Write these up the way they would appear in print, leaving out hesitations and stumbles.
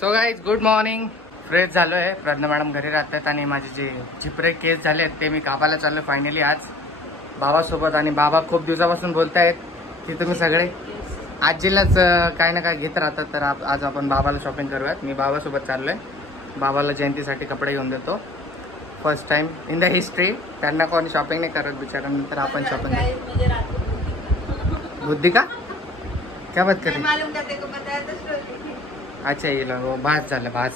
So guys good morning. Fresh झालो आहे. Pragya madam घरी राहतात आणि माझे जे चिपरे केस झाले आहेत ते मी कापायला चाललो फायनली आज बाबासोबत. आणि बाबा खूप दिवसापासून बोलतायत की तुम्ही सगळे आजीलाच काही ना काय घेत राहतात, तर आज आपण बाबाला शॉपिंग करूयात. मी बाबासोबत चाललो आहे. बाबाला जयंतीसाठी कपडे घेऊन देतो. First time in the history. त्यांना कोणी शॉपिंग नाही करत बिचारांनंतर आपण शॉपिंग. बुद्धी का क्या बात कर. अच्छा ये लो भास झालं भास.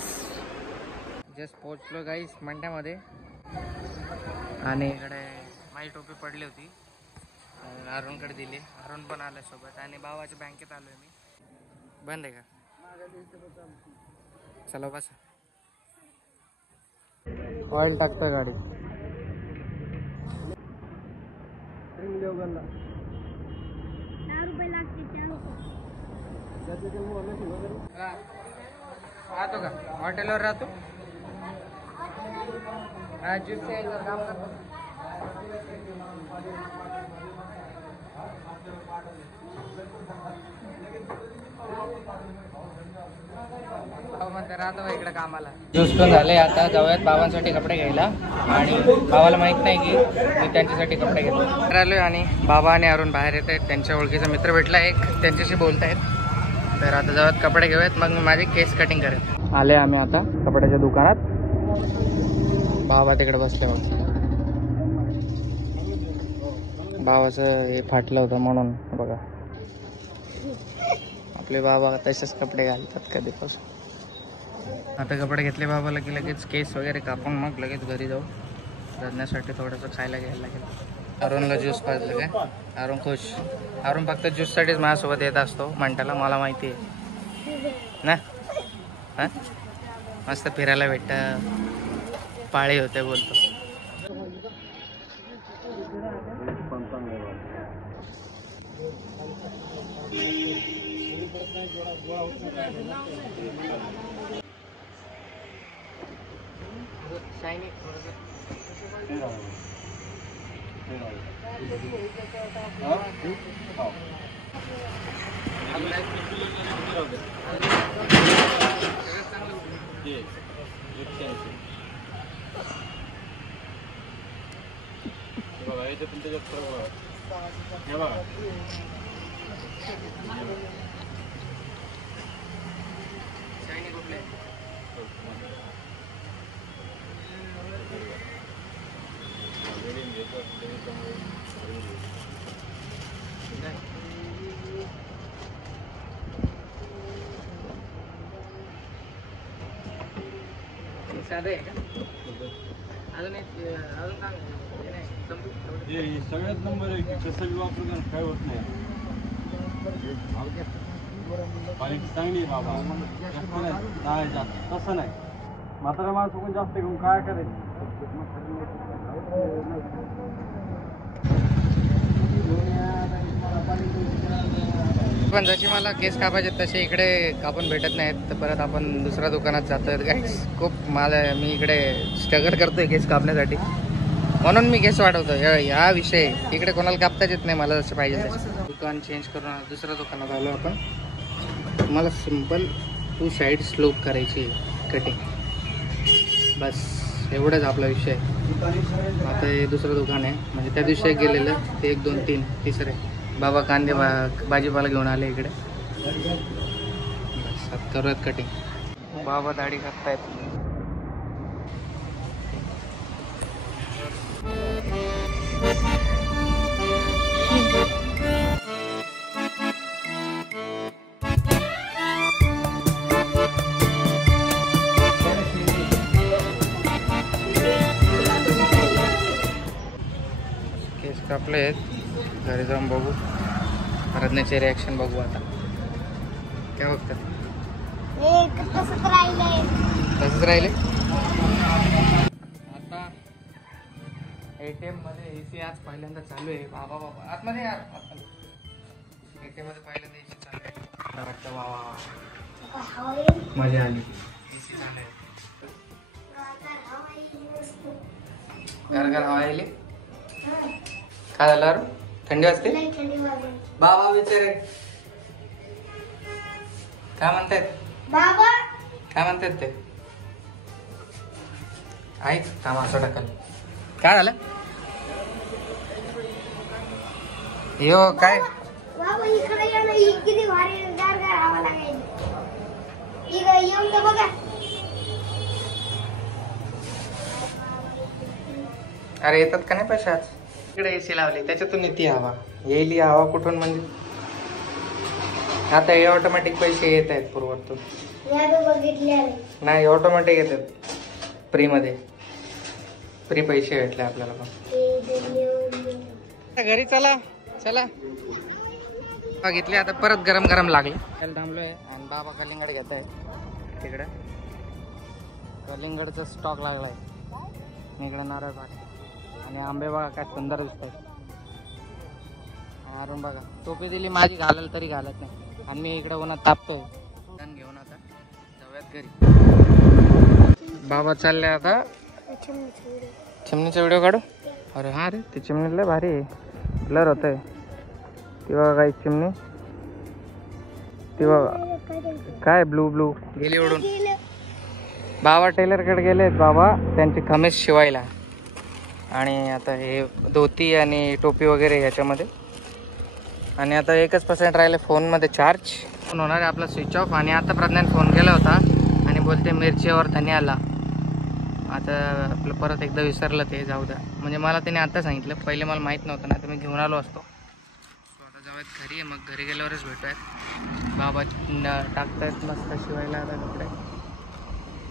जस्ट पोहोचलो गाईस मंड्यामध्ये आणि इकडे माझी टोपी पडली होती, अरुणकडे दिली. अरुण पण आला सोबत आणि भावाच्या बँकेत आलोय मी. बंद आहे का? चला बस. ऑइल टाकतोय गाडी. राहतो का हॉटेलवर राहतो? ज्यूस काम करतो. राहतो इकडे कामाला. ज्यूस पण झाले. आता जाऊयात बाबांसाठी कपडे घ्यायला. आणि बाबाला माहित नाही की मी त्यांच्यासाठी कपडे घेतो. आलोय आणि बाबा आणि अरुण बाहेर येत आहेत. त्यांच्या ओळखीचा मित्र भेटला एक, त्यांच्याशी बोलतायत. तर आता जाऊयात कपडे घेऊयात, मग मी माझी केस कटिंग करेन. आले आम्ही आता कपड्याच्या दुकानात. बाबा तिकडे बसले होते. बाबाचं हे फाटलं होतं म्हणून बघा. आपले बाबा तसेच कपडे घालतात कधीपासून. आता कपडे घेतले बाबाला की लगेच केस वगैरे कापून मग लगेच घरी जाऊ. रडण्यासाठी थोडंसं खायला घ्यायला लागेल. अरुणला ज्यूस पाजलं काय? अरुण खुश. अरुण फक्त ज्यूससाठीच माझ्यासोबत येत असतो मंटाला, मला माहिती आहे ना. हां मस्त फिरायला भेटतं, पाळी होते बोलतो. शायनी कुठले साधे आहे का? अजून सगळ्यात नंबर आहे की कसं वापरून काय होत नाही. क्वालिटी चांगली आहे बाबा. तसं नाही. म्हातारा माणसं पण जास्त घेऊन काय करायचं. पण जशी मला केस कापायचे तसे इकडे कापून भेटत नाहीत, तर परत आपण दुसऱ्या दुकानात जातोय. गाईस खूप मी इकडे स्ट्रगल करतोय केस कापण्यासाठी, म्हणून मी केस वाढवतो. या विषय इकडे कोणाला कापताच येत नाही मला जसं पाहिजे तसं. दुकान चेंज करून दुसऱ्या दुकानात आलो आपण. मला सिम्पल 2 साईड स्लोप करायची कटिंग, बस एवढंच आपला विषय. आता हे दुसरं दुकान आहे, म्हणजे त्या दिवशी गेलेलं ते 1 2 3 तिसरे बाबा कांदे भाजीपाला घेऊन आले इकडे. बस आता करूयात कटिंग. बाबा दाढी करतायत. केस कापले आहेत, घरी जाऊन बघू. रत्नाचे रिॲक्शन बघू आता. काय बघतात? तसंच राहिले. आता ATM मध्ये AC आज पहिल्यांदा चालू आहे. बाबा आतमध्ये यार. ATM मध्ये पहिल्यांदा AC चालू आहे. वाटतं बाबा मजा आली. AC चालू आहे. घर हवा येईल. काय झालं? थंडी वाजते? बाबा विचारे काय म्हणतायत? बाबा काय म्हणतात ते ऐक थांबा असं टाकल काय झालं यो काय बाबा इकडे या ना ही किती भारी गार गार हवा लागायची इकडे येऊन तर बघा अरे येतात का नाही पैसे आज इकडे एसी लावली त्याच्यातून येते हवा येईल ही हवा कुठून म्हणजे आता हे ऑटोमॅटिक पैसे येत आहेत पूर्वतून या बघितले नाही ऑटोमॅटिक येतात फ्रीमध्ये फ्री पैसे भेटले आपल्याला पण घरी चला चला बघितले आता परत गरम गरम लागले त्याला थांबलोय आणि बाबा कलिंगड घेत आहे तिकडे कलिंगडचा स्टॉक लागलाय इकडे नारळ भात आणि आंबे बघा काय सुंदर दिसत आहेत अरुण बघा टोपी दिली माझी घालेल तरी घालत नाही आणि मी इकडे उन्हात तापतो घेऊन आता जाऊयात घरी बाबा चालले आता चिमणीचा व्हिडिओ काढू अरे हा रे ते चिमणीला भारी आहे ब्लर होत आहे ती बघा काही चिमणी ती बघा काय ब्लू ब्लू गेली उडून बाबा टेलरकडे गेलेत बाबा त्यांची खमेस शिवायला आणि आता हे धोती आणि टोपी वगैरे ह्याच्यामध्ये आणि आता 1% राहिले फोनमध्ये चार्ज फोन होणार आहे आपला स्विच ऑफ आणि आता प्रज्ञान फोन केला होता आणि बोलते मिरचीवर धनियाला आता आपलं परत एकदा विसरलं ते जाऊ द्या म्हणजे मला त्याने आता सांगितलं पहिले मला माहीत नव्हतं ना तर मी घेऊन आलो असतो सो आता जाऊयात घरी मग घरी गेल्यावरच भेटूयात बाबा टाकतायत मस्त शिवायला आता कपडे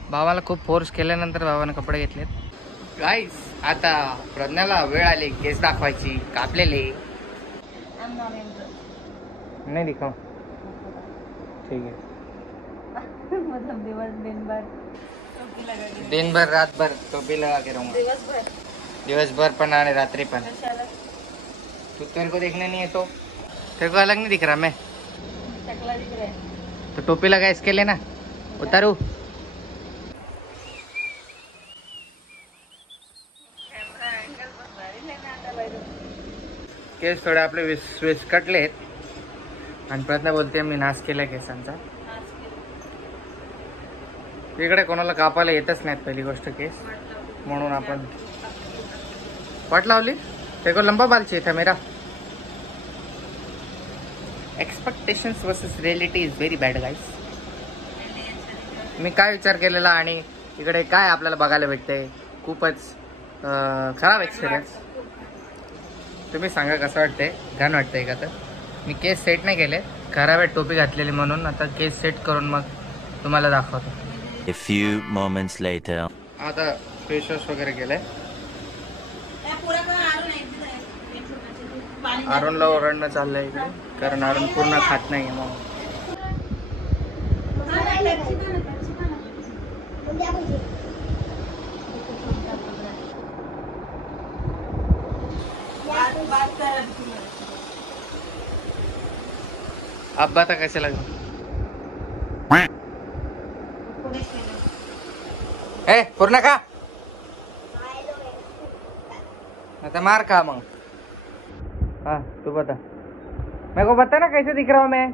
बाबाला खूप फोर्स केल्यानंतर बाबाने कपडे घेतलेत गाईस आता प्रज्ञाला वेळ आली केस दाखवायची कापलेले नहीं दिखाओ ठीक है दिन भर रात भर टोपी लगा के रहूंगा दिवस भर पण आणि रात्रि पण तू तेरे को देखने नहीं है तो तेरे को अलग नहीं दिख रहा मैं तो टोपी लगा इसके लिए ना उतारू केस थोडे आपले विस्कटलेत आणि प्रज्ञा बोलते मी नाश केला केसांचा इकडे कोणाला कापायला येतच नाहीत पहिली गोष्ट केस म्हणून आपण वाट लावली ते को लंबा बाल चाहिए था मेरा expectations versus reality is very bad guys मी काय विचार केलेला आणि इकडे काय आपल्याला बघायला भेटते खूपच खराब एक्सपिरियन्स तुम्ही सांगा कसं वाटतंय घाण वाटतंय का तर मी केस सेट नाही केले खराब आहे टोपी घातलेली म्हणून आता केस सेट करून मग तुम्हाला दाखवतो A few moments later. आता फेस वॉश वगैरे केलंय अरुणला ओरडणं चाललंय इकडे कारण अरुण पूर्ण खात नाही मग अब्बा आता कैसे लगा ए पूर्ण का आता मार खा मग हाँ तू बता मेरे को बता ना कैसे दिख रहा हूँ मैं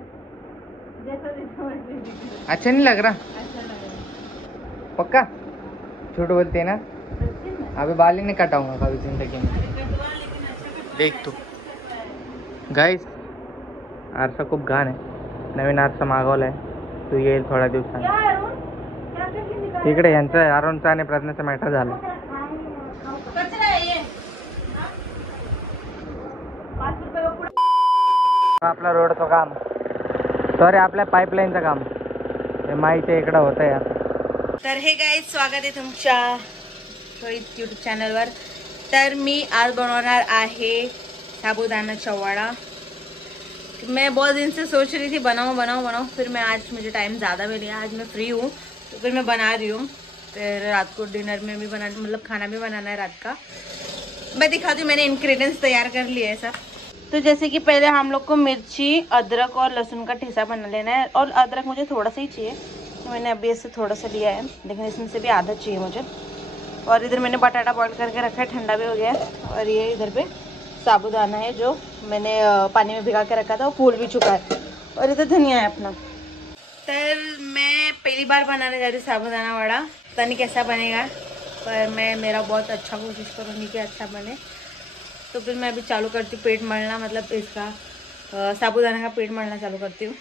अच्छा नहीं लग रहा पक्का झूठ बोलते है ना अभी बाल ही नहीं कटाऊंगा कभी जिंदगी में देख तू गाइस आरसा खूप घाण आहे नवीन आरसा मागवलाय तू येईल थोड्या दिवसांनी इकडे यांचं अरुणचा आणि प्रज्ञाचा मॅटर झालं आपला रोडचं काम सॉरी आपल्या पाईपलाईनचं काम हे माहिती इकडं होतं यार तर हे गाईज स्वागत आहे तुमच्या रोहित यूट्यूब चॅनलवर तर मी आज बनवणार आहे साबुदाना चवाड़ा मैं बहुत दिन से सोच रही थी बनाऊं फिर मैं आज मुझे टाइम ज़्यादा मिल गया आज मैं फ्री हूँ तो फिर मैं बना रही हूँ फिर रात को डिनर में भी बना मतलब खाना भी बनाना है रात का मैं दिखाती हूँ मैंने इंग्रेडिएंट्स तैयार कर लिए हैं सब तो जैसे कि पहले हम लोग को मिर्ची अदरक और लहसुन का ठेसा बना लेना है और अदरक मुझे थोड़ा सा ही चाहिए तो मैंने अभी इससे थोड़ा सा लिया है लेकिन इसमें से भी आधा चाहिए मुझे और इधर मैंने बटाटा बॉईल करके रखा है ठंडा भी हो गया है और ये इधर पे साबुदाना है जो मैंने पानी में भिगा के रखा था वो फूल भी चुका है और इधर धनिया है अपना तर मैं पहली बार बनाने जा रही हूँ साबूदाना वड़ा, पता नहीं कैसा बनेगा, पर मैं मेरा बहुत अच्छा कोशिश करूँगी कि अच्छा बने। तो फिर मैं अभी चालू करती हूँ पेट मळणं, मतलब इसका साबुदाणा का पीठ मळणं चालू करती हूँ।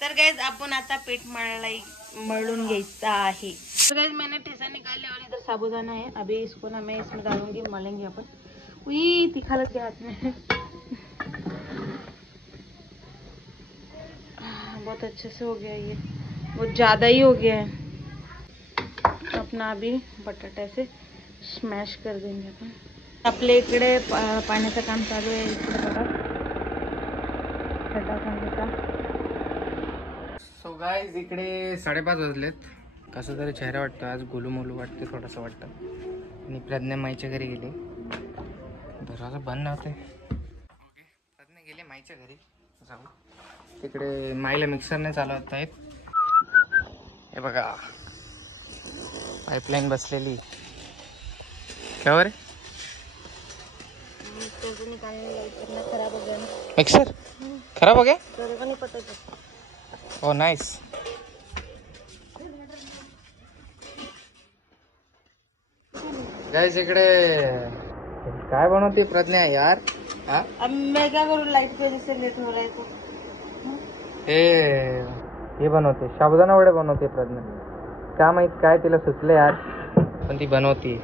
तर गाइस आपण आता पीठ मळून घ्यायचं आहे। तो गाइस मैंने ठेसा निकाले और इधर साबुदाना है, अभी इसको ना मैं इसमें डालूंगी, मलेंगे अपन। उई तीखा लग गया हाथ में। बहुत अच्छे से हो गया, ये बहुत ज़्यादा ही हो गया है। अपना अभी बटाटा से स्मॅश कर देंगे अपन। आपल्या इकडे पाण्याचं काम चालू आहे, इकडे बघा खड्डा खंडीचा। सो गाईज इकडे 5:30 वाजलेत, कसं तरी चेहरा वाटतं आज, गोलूमोलू वाटते थोडंसं वाटतं। आणि प्रज्ञा माईच्या घरी गेली, दरवाजा बंद नव्हते। ओके, प्रज्ञा गेले माईच्या घरी, जाऊ तिकडे माईला मिक्सरने चालवत आहेत। हे बघा पाईपलाईन बसलेली, क्या रे खराब हो गया, मिक्सर खराब हो गया। नहीं पता था। ओ नाइस। गाइस इकडे काय बनवते प्रज्ञा यार? हा? अब मैं क्या करूँ, लाइट की वजह से लेट हो रहा है तो। हे बनवते साबुदाणा वडे बनवते प्रज्ञा, क्या माहित काय तिला सुचले यार, पण ती बनवती।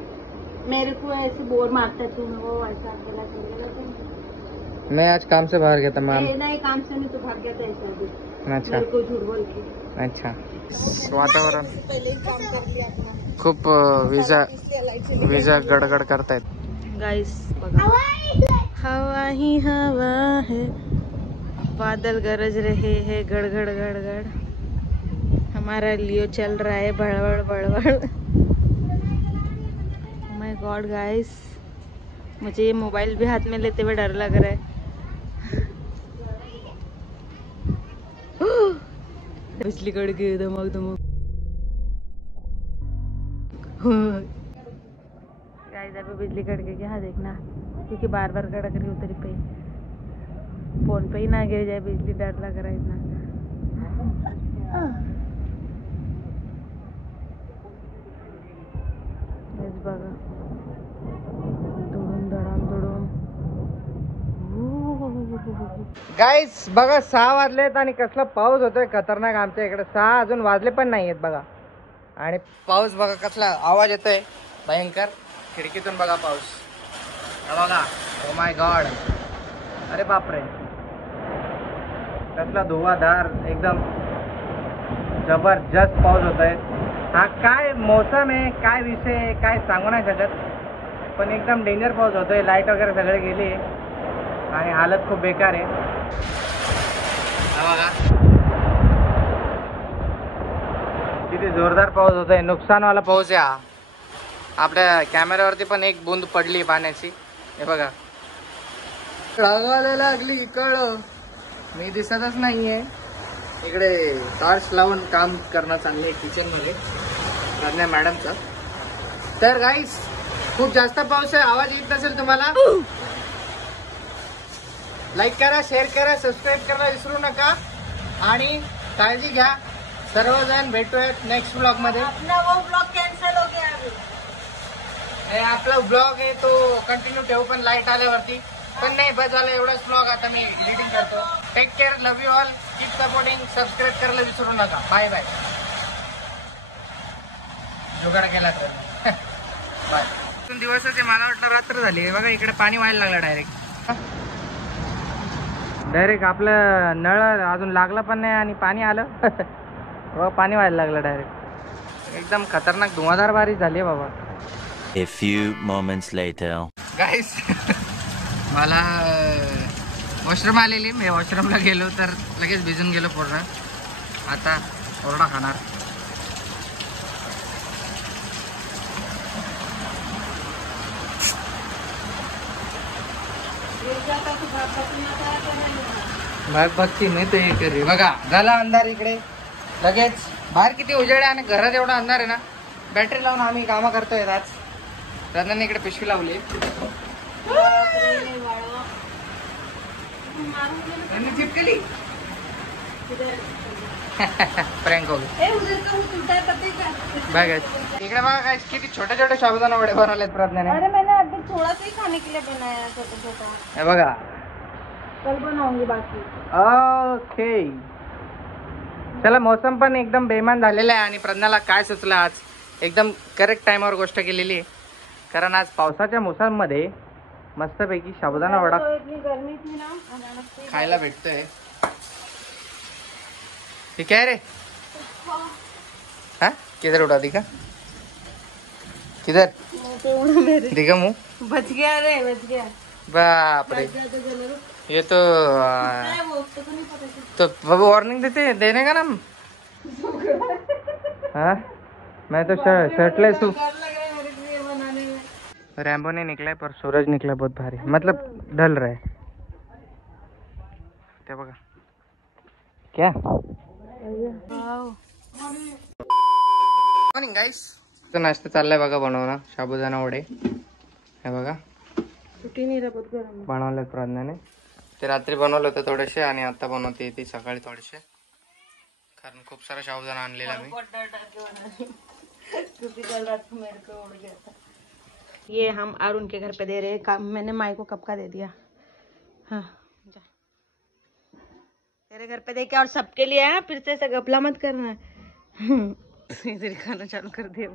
मेरे को ऐसे बोर मारता है तुम, वो ऐसा अकेला चलेगा तुम। मैं आज काम से बाहर गया था मैम। नहीं काम से नहीं तो भाग गया था ऐसा अभी, अच्छा मेरे को झूठ बोल के। अच्छा, वातावरण पहले ही काम कर लिया अपना। खूप विजा गडगड करतायत। गाइस बघा, हवा ही हवा है, बादल गरज रहे हैं, गड़गड़ गड़गड़, हमारा लियो चल रहा है बड़बड़ बड़बड़। माय गॉड गाइस, मुझे ये मोबाइल भी हाथ में लेते हुए डर लग रहा है। बिजली कड़ गई, धमक धमक। गाइस अभी बिजली कड़ गई, यहाँ देखना, क्योंकि बार बार कड़क रही उतरी पे, फोन पे ही ना गिर जाए बिजली, डर लग रहा है इतना। बघा धडून धडाम धडून। गाईस बघा 6 वाजलेत आणि कसला पाऊस होतोय खतरनाक आमच्या इकडे। 6 अजून वाजले पण नाहीयेत बघा, आणि पाऊस बघा कसला आवाज येतोय भयंकर, खिडकीतून बघा पाऊस, बघा ओ माय गॉड, अरे बापरे कसला धुवाधार, एकदम जबरदस्त पाऊस होतोय। हा काय मोसम आहे, काय विषय आहे, काय सांगू नाही शकत, पण एकदम डेंजर पाऊस होतोय। लाईट वगैरे सगळे गेली आणि हालत खूप बेकार आहे। बघा किती जोरदार पाऊस होतोय, नुकसानवाला पाऊस आहे हा। आपल्या कॅमेऱ्यावरती पण एक बूंद पडली पाण्याची, हे बघा लागायला लागली, कळ मी दिसतच नाहीये। इकडे टॉर्च लावून काम करणं चाललंय किचन मध्ये प्रज्ञा मॅडमचा। तर गाईस खूप जास्त पाऊस आहे, आवाज येत नसेल तुम्हाला, लाईक करा, शेअर करा, सबस्क्राईब करायला विसरू नका, आणि काळजी घ्या सर्वजण। भेटूयात नेक्स्ट ब्लॉग मध्ये। अपना वो ब्लॉग कैंसिल हो गया अभी, आपला ब्लॉग आहे तो कंटिन्यू ठेवू, पण लाईट आल्यावरती, पण नाही बस झालं एवढाच ब्लॉग आता मी एडिटिंग करतो। Take care, love you all, keep supporting, subscribe करायला विसरू नका। बाय बाय, जुगाड केला तर बाय। दिवसाचे मला वाटलं रात्र झाली, बघा इकडे पाणी व्हायला लागलं डायरेक्ट आपलं नळ अजून लागलं पण नाही आणि पाणी आलं बघा, पाणी व्हायला लागलं डायरेक्ट, एकदम खतरनाक धुवाधार बारिश झाली बाबा। A few moments later. गाईस मला वॉशरूम आलेली, मी वॉशरूमला गेलो तर लगेच भिजून गेलो पूर्ण, आता ओरडा खाणार। भाग बघती मी तो हे करी, बघा झाला अंधार इकडे लगेच, बाहेर किती उजेड आहे आणि घरात एवढा अंधार आहे ना। बॅटरी लावून आम्ही कामं करतोय आज। रंजनने इकडे पिशवी लावली, चिपकली प्रँक हो गया. ए, उधर का वो टूटा है, पता है क्या? बघा इकडे बघा काय किती छोटे छोटे साबुदाणा वडे बनवलेत प्रज्ञाने. अरे मैंने अभी थोड़ा सा ही खाने के लिए बनाया, छोटा छोटा. हे बघा. कल बनाऊंगी बाकी. ओके चला. मौसम पण एकदम बेमान झालेला आहे आणि प्रज्ञाला काय सुचलं आज एकदम करेक्ट टाइमवर गोष्ट केलेली आहे. कारण आज पावसाच्या मोसममध्ये मस्तपैकी साबुदाणा वडा तो इतनी गर्मी थी ना, अचानक से खायला भेटतोय. ठीक आहे रे. हा किधर उड़ा दिखा. किधर मुंह पे उड़ा मेरे. दिखा मुंह. बच गया रे, बच गया. बाप रे. बच गया तो जरूर. ये तो है वो तो नहीं पता चला. तो वो वार्निंग देने का ना. हाँ मैं तो शर्टलेस हूँ. डर लग रहा है मेरे को ये बनाने में. रैम्बो नहीं निकला है पर सूरज निकला बहुत भारी. मतलब ढल रहा है. ते बघा क्या मॉर्निंग गाईस. नाश्ता चाललाय बघा बनवणं. साबुदाणा वडे हे बघा छुट्टी नहीं रहा, बहुत गर्म है. बनवलेत प्रज्ञाने. ते रात्री बनवलं होतं थोडेसे आणि आता बनवते ती सकाळी थोडेसे. कारण खूप सारा साबुदाणा आणलेला मी. बहुत डर डर के बना रही हूँ, क्योंकि कल रात को मेरे को उड़ गया था. ये हम अरुण के घर पे दे रहे हैं. काम मैंने माई को कब का दे दिया. हाँ जा, तेरे घर पे दे के और सबके लिए है. फिर से ऐसा घपला मत करना. इधर खाना चालू कर दिया.